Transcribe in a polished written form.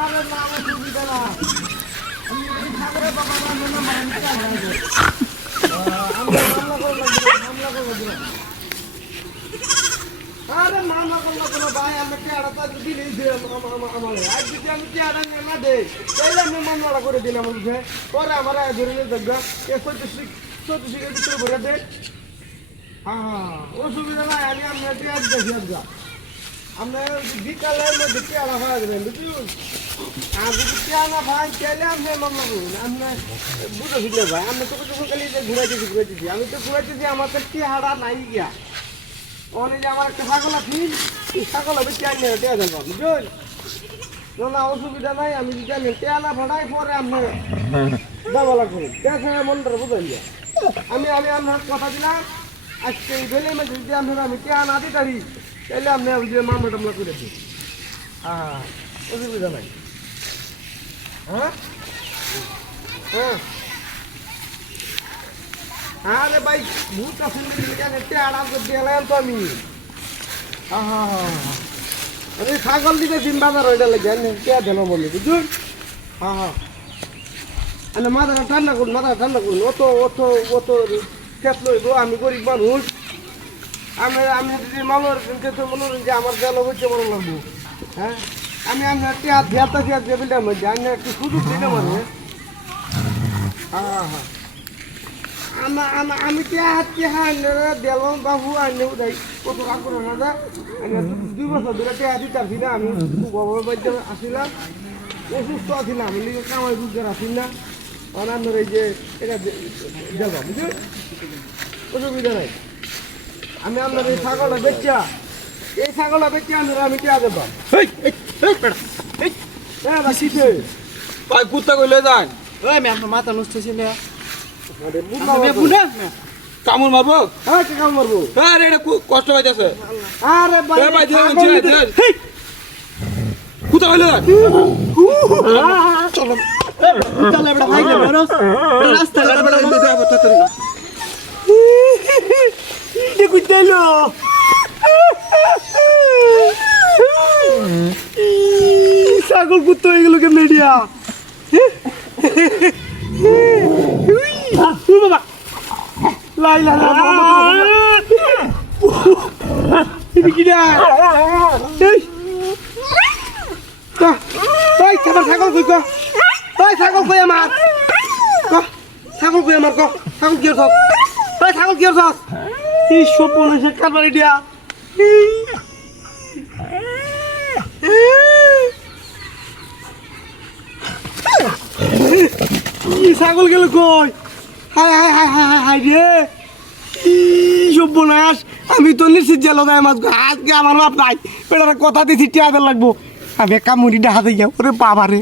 আরে না আমার সুবিধা না আমি খাবে বাবা না মারতে চাই আমরা মামলা করব আরে মামলা করব ভাই আমি কেড়াটা দিলেই দে আমারে আজ যদি আমি কেড়া না দে তাইলে আমি মামলা করে দিলাম বুঝে পরে আমার ধরে দেখা এ 36 এর ভিতরে ভরে দে হ্যাঁ অসুবিধা নাই আমি আপনার টিয়ার দেখি আজকে আপনার বিকালের মধ্যে টিয়ারা হয়ে যাবেন বুঝলুন আর যদি টিয়া না ভাই তাহলে আপনি মামলা করুন আপনার বুঝে ফিরলে ভাই আমি তো খালি যে ঘুরাইতেছি আমি তো ঘুরাইতেছি আমার তো টিয়ারা নাই গিয়া অনেক যে আমার একটা ছাগল আছে এই ছাগল হবে টিয়া নিয়ে টিয়া দেবো বুঝলেন না অসুবিধা নাই আমি যদি আমি টিয়া না ভাড়াই পরে আপনি দেওয়া লাগবে টিয়া সঙ্গে মনটা বুঝলেন আমি আপনার কথা দিলাম আজকে এই বেলে মধ্যে যদি আপনারা আমি টিয়া না দিতে পারি তাহলে আপনি যে মামলা টামলা করেছি হ্যাঁ অসুবিধা নাই হ্যাঁ হ্যাঁ আরে ভাই ভূত আসেন টিয়ারা দিলাম তো আমি হ্যাঁ হ্যাঁ হ্যাঁ আমি ছাগল দিকে দিন বাজার ওইটা লেগে টিয়া দেন বলি বুঝুন হ্যাঁ হ্যাঁ আরে মাথাটা ঠান্ডা করুন অত অত অত খেত লইব আমি গরিব মানুষ আমি যদি মামলার ক্ষেত্রে মনে করেন যে আমার জেলা হচ্ছে মনে লাগবো হ্যাঁ আমি আপনার টেবিলটার মধ্যে আমি একটু সুযোগ দিতে পারি হ্যাঁ হ্যাঁ আমি দিলাম বাবু আনলে উঠাই কত কাজ করে না 2 বছর ধরে টেহা দিতে পারছি না আমি গভর্নমেন্ট বাড়িতে আসছিলাম অসুস্থ আছিলাম আমি কামাই রোজগার আসিল না অনান্যর এই যে এটা দেবো বুঝলি অসুবিধা নাই আমি আপনার এই ছাগলটা বেচা আপনারা আমি টিয়া দেবো কুত্তা কইলে যান আপনার মাথা নষ্ট ছিল কামড় মারবো কামড় মারবো আরে এটা কষ্ট হইতেছে আরে ভাই কুত্তা কইলে যান চলো চলো বড় ভাই রাস্তা কুত্তালো ছাগল কুত্তা হয়ে গেল কেমন এডিয়া বাবা লাই লাই ছাগল কই ছাগল কই আমার ছাগল কই আমার ছাগল কি হস ছাগল কি হস এই সব বলেছে কারবার এডিয়া ছাগল গেল কই হায় হায় হায় হায় হায় হায় রে সব বোনাস আমি তো নিশ্চিত জেল দেয় মাছ আজকে আমার বাপ নাই এটা কথা দিয়েছি টিয়া লাগবো আমি কামড়ি ডাহা দিয়ে ওরে বাবা রে